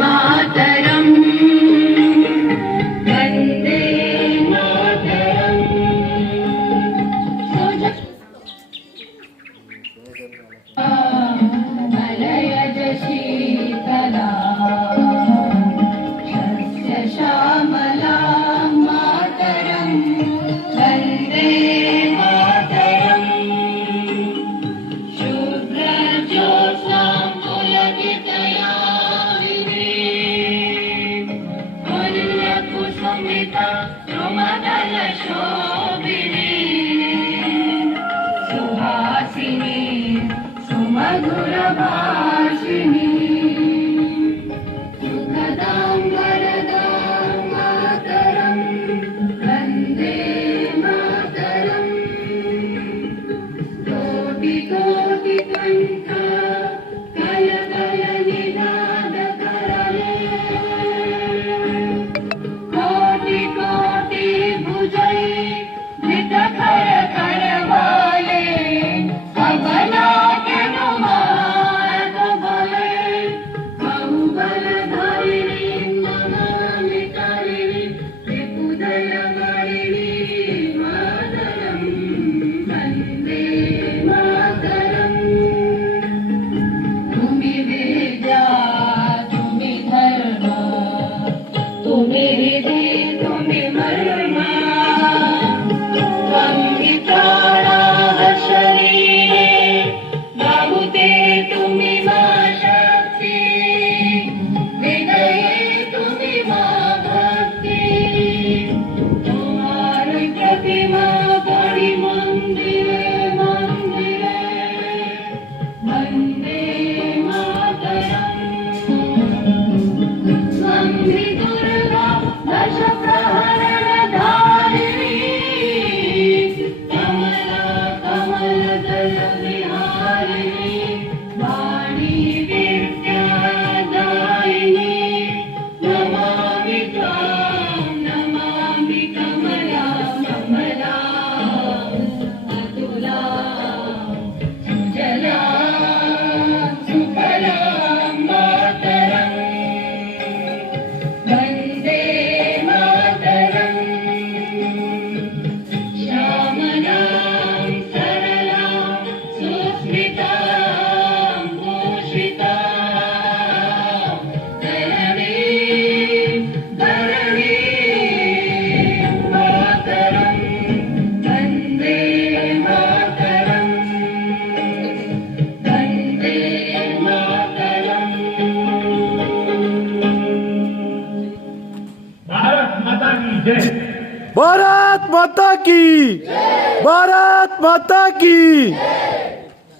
मातरम वंदे मातरम। मलयज शीतला शस्य श्यामला मातरम वंदे मातरम। शुभ्रज्योत्स्ना पुलकितयामिनी कुसुमिता सुमदलशोभिनी सुहासिनी सुमधुरभाषिणी सुखदां वरदां मातरं वन्दे मातरम्। कोटि कोटि कण्ठ कल कल निनाद करले कोटि कोटि भुजै धृत कर करवाले सबला के नुमात बले बहुबल धारिणी नमामि कारिणी त्रिपुदय वारिणी मातरं वन्दे मातरम्। तुम्ही विद्या तुम्ही धर्म तुम्ही विधी तुम्ही मर्म त्वं प्राणाः शरीरे बहुते तुम्ही मा शक्ती हृदये तुम्ही मा भक्ती। तुम्हारी प्रतिमा बड़ी मंदिरे मंदिरे वन्दे मातरम्। वन्दे दुर्गा दश प्रहरणधारिणी कमला कमलदल विहारिणी वाणी विद्यादायिनी नमामि त्वां नमामि कमला कमला अतुला सुजला सुफला मातरं वन्दे मातरम्। श्यामलां सरलां सुस्मितां भूषितां धरणीं धरणीं मातरं वन्दे मातरम् वन्दे मातरम्। भारत माता की जय। भारत माता की भारत माता की